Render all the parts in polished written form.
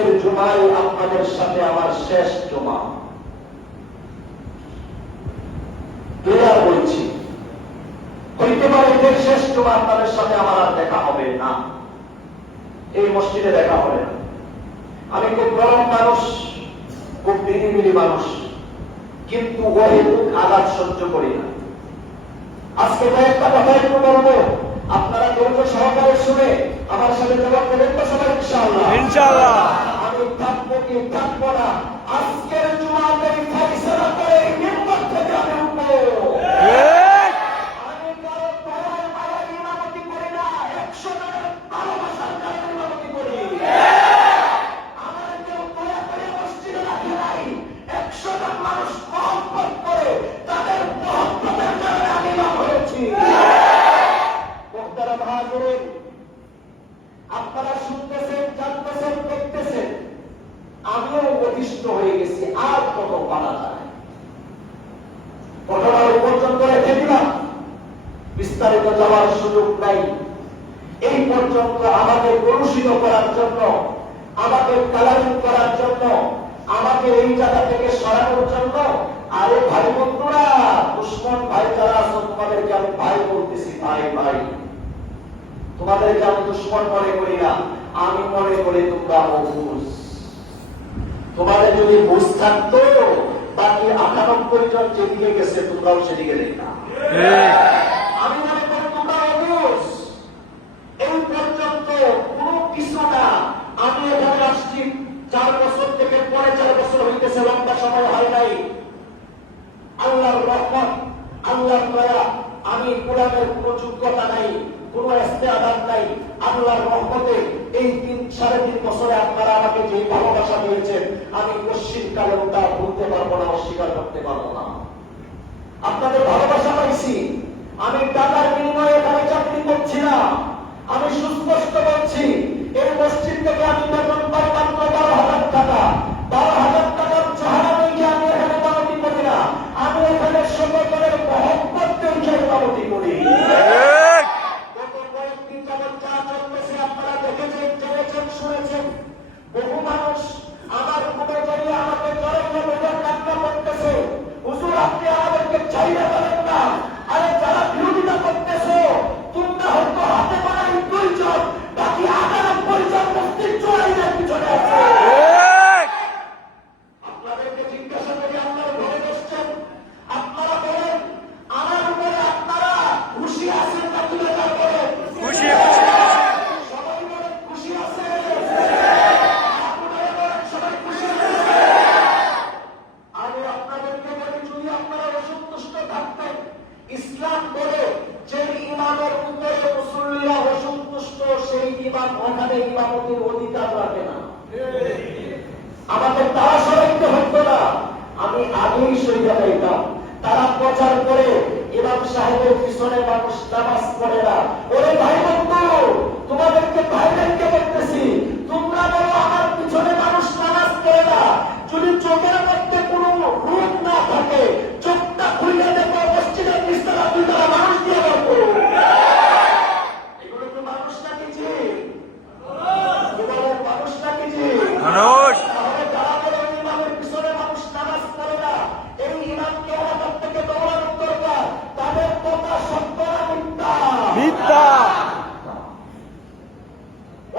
আজকের জুমায় আপনাদের সাথে আমার শেষ জুমা। ক্লিয়ার বলছি, হইতে পারে এদের শেষ জুমা আপনাদের সাথে আমার আর দেখা হবে না, এই মসজিদে দেখা হবে না। আমি খুব গরম মানুষ, খুব নিরিবিলি মানুষ, কিন্তু অহেতুক আঘাত সহ্য করি না। আজকে কয়েকটা কথা একটু বলবো, আপনারা ধৈর্য সহকারে শুনে আমার সাথে জবাব দেবেন তো সবাই ইনশাআল্লাহ? ইনশাআল্লাহ। আমি থাকবো কি থাকবো না, আজকের জুমাতে ফয়সালা করে মিম্বার থেকে আমি উঠবো। আমি কারো দয়ার মায়ার ইমামতি করি না, 100 জনের ভালোবাসার কারণে ইমামতি করি। আমার কেউ দয়া করে মসজিদে রাখে নাই, 100 জন মানুষ মহব্বত করে তাদের মহব্বতের কারণে আমি ইমাম হয়েছি। মুহতারাম হাজিরিন, আপনারা শুনতেছেন, জানতেছেন, দেখতেছেন, আমিও অতিষ্ঠ হয়ে গেছি। আর কত পারা যায়? ঘটনা ওই পর্যন্ত রেখে দিলাম, বিস্তারিত যাওয়ার সুযোগ নাই। এই পর্যন্ত আমাকে কলুষিত করার জন্য, আমাকে কালারিং করার জন্য, আমাকে এই জায়গা থেকে সরানোর জন্য, আরে ভাই বন্ধুরা, দুশ্মন ভাই যারা আছো তোমাদেরকে আমি ভাই বলতেছি, ভাই ভাই, তোমাদেরকে আমি দুশ্মন মনে করি না, আমি মনে করি তোমরা অবুঝ। তোমাদের যদি বুঝ থাকতো, বাকি 98 জন যেদিকে গেছে তোমরাও সেদিকে দেখতা। আমি মনে করি তোমরা অবুঝ। এই পর্যন্ত কোনো কিছু না। আমি এখানে আসছি 4 বছর থেকে, পরে 4 বছর হইতেছে, লম্বা সময় হয় নাই। আল্লাহর রহমত, আল্লাহর দয়া, আমি কোরআনের কোনো যোগ্যতা নাই, কোন ইস্তেআদাত নাই। আল্লাহর রহমতে এই 3-3.5 বছরে আপনারা আমাকে যে ভালোবাসা দিয়েছেন, আমি কশিন কালেও তা ভুলতে পারবো না, অস্বীকার করতে পারবো না। আপনাদের ভালোবাসা পাইছি। আমি টাকার বিনিময়ে এখানে চাকরি করছি না। আমি সুস্পষ্ট বলছি, এই মসজিদ থেকে আমি বেতন পাই মাত্র 12,000 টাকা। 12,000 টাকার চেহারা দেখে আমি এখানে ইমামতি করি না, আমি এখানে সকলের মহব্বত দেখে ইমামতি করি। আপনারা দেখেছেন, জেনেছেন, শুনেছেন, বহু মানুষ আমার ঘুমে যাইয়ে আমাকে জড়াইয়া বেজার কান্না করতেছে, হুজুর আপনি আমাদেরকে চাইলে বলেন না। আরে যারা বিরোধিতা করতেছো, তোমরা হয়তো হাতে বানাই 2 জন, বাকি 98 জন মসজিদ চড়াইয়ার পিছনে আছে। আপনাদেরকে জিজ্ঞাসা করি, আপনারা ঘরে বসছেন, আপনারা বলেন আমার উপরে আপনারা খুশি আছেন না তুলে বলেন? খুশি। সবাই বলেন খুশি আছে। সবাই খুশি আছে। আমি আপনাদেরকে বলি, যদি আপনারা অসন্তুষ্ট থাকতেন, ইসলাম বলে যে ইমামের উপরে মুসল্লিরা অসন্তুষ্ট, সেই ইমাম ওখানে ইমামতির অধিকার রাখে না। আমাদের তারা সরাইতে হতো না, আমি আগেই সইয়া যাইতাম। তারা প্রচার করে ইমাম সাহেবের পিছনে মানুষ নামাজ পড়ে না। ওরে ভাই বন্ধু, তোমাদেরকে ভাই ভাইকে বলতেছি, তোমরা বলো আমার পিছনে মানুষ নামাজ পড়ে না। যদি চোখের মধ্যে কোনো রূপ না থাকে, চোখটা খুলে দেখো, মসজিদের নিচতলা 2 তলা মানুষ দিয়ে বলবো, এগুলো কি মানুষ নাকি? জি, মানুষ নাকি? জি, মানুষ। তাহলে যারা বলে ইমামের পিছনে মানুষ নামাজ পড়ে না, এই ইমামকে ওখান থেকে দৌড়ানোর দরকার। তাদের কথা সত্য না মিথ্যা? মিথ্যা।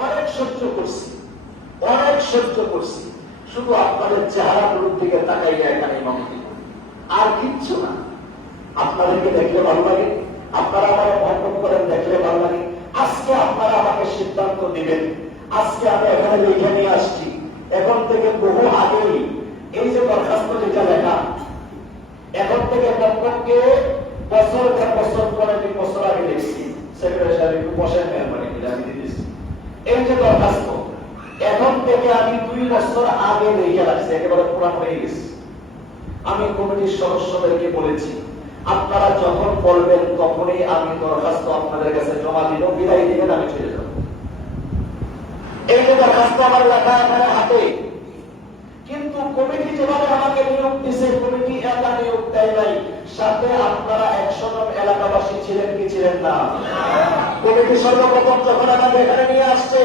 অনেক সহ্য করছি, অনেক সহ্য করছি, শুধু আপনাদের চেহারাগুলোর দিকে তাকাইলে এখানে ইমামতি করি, আর কিচ্ছু না। আপনাদেরকে দেখলে ভালো লাগে, আপনারা আমাকে মহব্বত করেন, দেখলে ভালো লাগে। আজকে আপনারা আমাকে সিদ্ধান্ত দিবেন। আজকে আমি এখানে লিখে নিয়ে আসছি, এখন থেকে বহু আগেই এই যে দরখাস্ত যেটা লেখা, এখন থেকে কমপক্ষে বছর পরে 2 বছর আগে লিখছি। সেক্রেটারি সাহেব একটু বসেন, মেহরবানি করে আমি দিতেছি। এই যে দরখাস্ত, এখন থেকে আমি 2 বছর আগে লিখে রাখছি, একেবারে পুরান হয়ে গেছে। আমি কমিটির সদস্যদেরকে বলেছি, আপনারা যখন বলবেন তখনই আমি দরখাস্ত আপনাদের কাছে জমা দিব, বিদায় দিবেন, আমি চলে যাব। এই যে দরখাস্ত আমার লেখা এখানে হাতে, কিন্তু কমিটি যেভাবে আমাকে নিয়োগ দিছে, কমিটি একা নিয়োগ দেয় নাই, সাথে আপনারা 100 জন এলাকাবাসী ছিলেন কি ছিলেন না? কমিটি সর্বপ্রথম যখন আমাকে এখানে নিয়ে আসছে,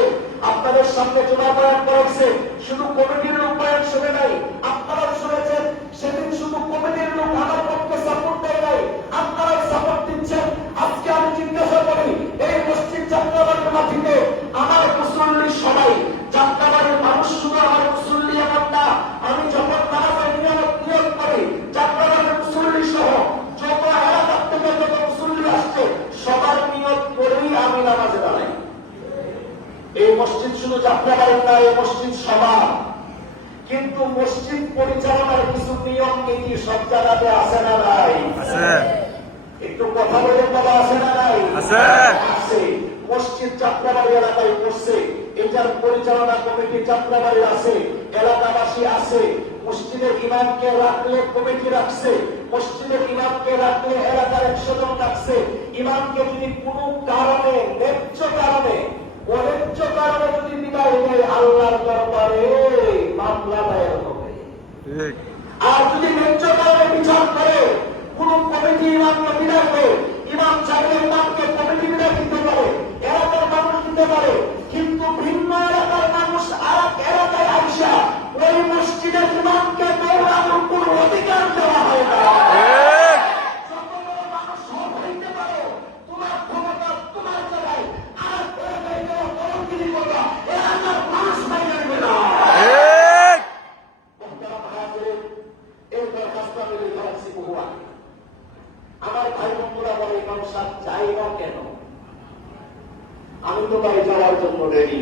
আপনাদের সামনে জমা বয়ান করেছে, শুধু কমিটির লোক বয়ান শুনে নাই, আপনারাও শুনেছেন। সেদিন শুধু কমিটির লোক আমার পক্ষে সাপোর্ট দেয় নাই, আপনারাই সাপোর্ট দিচ্ছেন। আজকে আমি জিজ্ঞাসা করি, এই মসজিদ যাত্রাবাড়ির মাটিতে আমার মুসল্লি সবাই, যাত্রাবাড়ির মানুষ শুধু আমার মুসল্লি এমন না, আমি যখন নামাজে নিয়োগ করি যাত্রাবাড়ির মুসল্লি সহ যত এলাকার থেকে যত মুসল্লি আসছে সবার নিয়োগ করেই আমি নামাজে দাঁড়াই। এই মসজিদ শুধু যাত্রাবাড়ির না, এই মসজিদ সবার। কিন্তু মসজিদ পরিচালনার কিছু নিয়ম নীতি সব জায়গাতে আছে না নাই? একটু কথা বলে বাবা, আছে না নাই? আছে। মসজিদ যাত্রাবাড়ি এলাকায় করছে, এটার পরিচালনা কমিটি যাত্রাবাড়ি আছে, এলাকাবাসী আছে। মসজিদের ইমামকে রাখলে কমিটি রাখছে, মসজিদের ইমামকে রাখলে এলাকার 100 জন রাখছে। ইমামকে যদি কোনো কারণে ন্যায্য কারণে অন্যায্য কারণে যদি বিদায় দেয় আল্লাহর দরবারে মামলা দায়ের হবে। আর যদি ন্যায্য কারণে বিচার করে কোন কমিটি ইমামকে বিদায় দেয়, ইমাম চাইলে ইমামকে কমিটি বিদায় দিতে পারে, এলাকার মানুষ দিতে পারে। কিন্তু ভিন্ন এলাকার মানুষ আর এলাকায় আইসা ওই মসজিদের ইমামকে দৌড়ানোর কোন অধিকার দেওয়া হয় না। আমার ভাই বন্ধুরা বলে ইমাম সাহেব যাই না কেন, আমি তো ভাই যাওয়ার জন্য রেডি।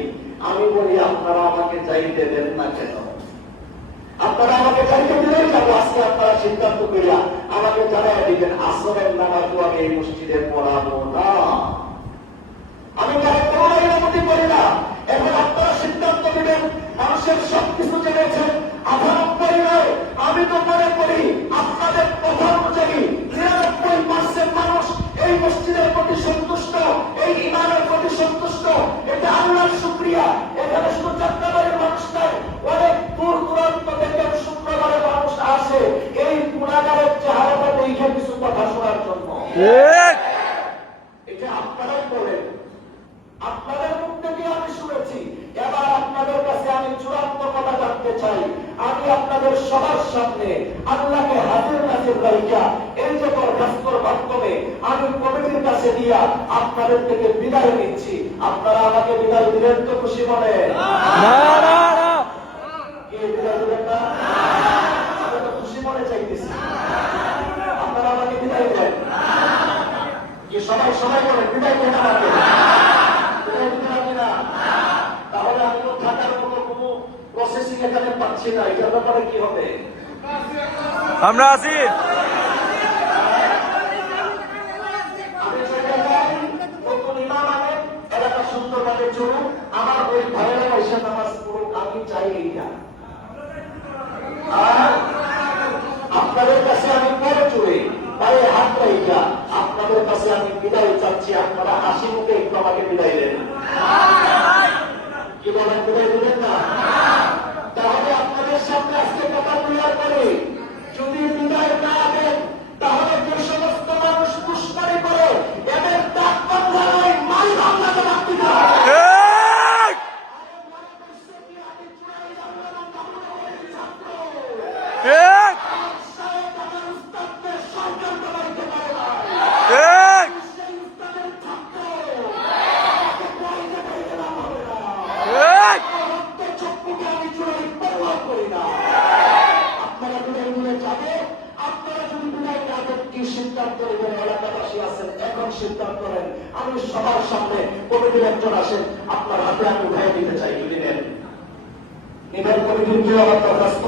আমি বলি আপনারা আমাকে যাইতে দেন না কেন? আপনারা আমাকে যাইতে দিলেই যাবো। আজকে আপনারা সিদ্ধান্ত করিয়া আমাকে জানাই দিবেন আসরের নামাজ আমি এই মসজিদে পড়াবো না। আমি তার কোনোটাই অনুমতি করি না। এখন আপনারা সিদ্ধান্ত দিবেন। মানুষের সবকিছু জেনেছেন, 98 নয়। আমি তো মনে করি আপনাদের কথা অনুযায়ী 99% মানুষ এই মসজিদের প্রতি সন্তুষ্ট, এই ইমামের প্রতি সন্তুষ্ট। এটা আল্লাহর শুকরিয়া। এখানে শুধু যাত্রাবাড়ির মানুষ নাই, অনেক দূর দূরান্ত থেকে শুক্রবারে মানুষ আসে এই গুণাগারের চেহারাটা দেখে কিছু কথা শোনার জন্য। এটা আপনারাই বলেন, আপনাদের মুখ থেকে আমি শুনেছি। এবার আপনাদের কাছে আমি চূড়ান্ত কথা জানতে চাই। আমি আপনাদের সবার সামনে আল্লাহকে হাজির নাজির রাইখা এই যে দরখাস্তর মাধ্যমে আমি কমিটির কাছে দিয়া আপনাদের থেকে বিদায় নিচ্ছি। আপনারা আমাকে বিদায় দিলেন তো খুশি মনে? কি বিদায় দিলেন না? আমি তো খুশি মনে চাইতেছি। আপনারা আমাকে বিদায় দেন কি? সবাই সবাই বলেন বিদায় দেন আমাকে। তাহলে আমি তো থাকার মতো কোনো প্রসেসিং এখানে পাচ্ছি না। এটার ব্যাপারে কি হবে? আমরা আছি। আমি নতুন ইমাম আনেন, এলাকা সুন্দরভাবে চলুন, আমার ওই ভাইয়েরা এসে নামাজ পড়ুক, আমি চাই এইটা। আর আপনাদের কাছে আমি পরে চড়ে পায়ে হাত রাইখা আপনাদের কাছে আমি বিদায় চাচ্ছি। আপনারা হাসি মুখে একটু আমাকে বিদায় দেন। কি বলেন, বিদায় দেবেন না? তাহলে আপনাদের সামনে আজকে কথা ক্লিয়ার করে, যদি বিদায় না দেন তাহলে যে সমস্ত মানুষ দুষ্করি করে এদের ডাক বাংলায় মাল বাংলাতে রাখতে আপনারা বিদায় নিয়ে যাবে। আপনারা যদি বিদায় না দেন কি সিদ্ধান্ত নেবেন? এলাকাবাসী আছেন, এখন সিদ্ধান্ত নেন। আমি সবার সামনে কমিটির একজন আসেন, আপনার হাতে আমি উঠাই দিতে চাই, যদি নেন। নিবেন কমিটির কি আমার দরখাস্ত?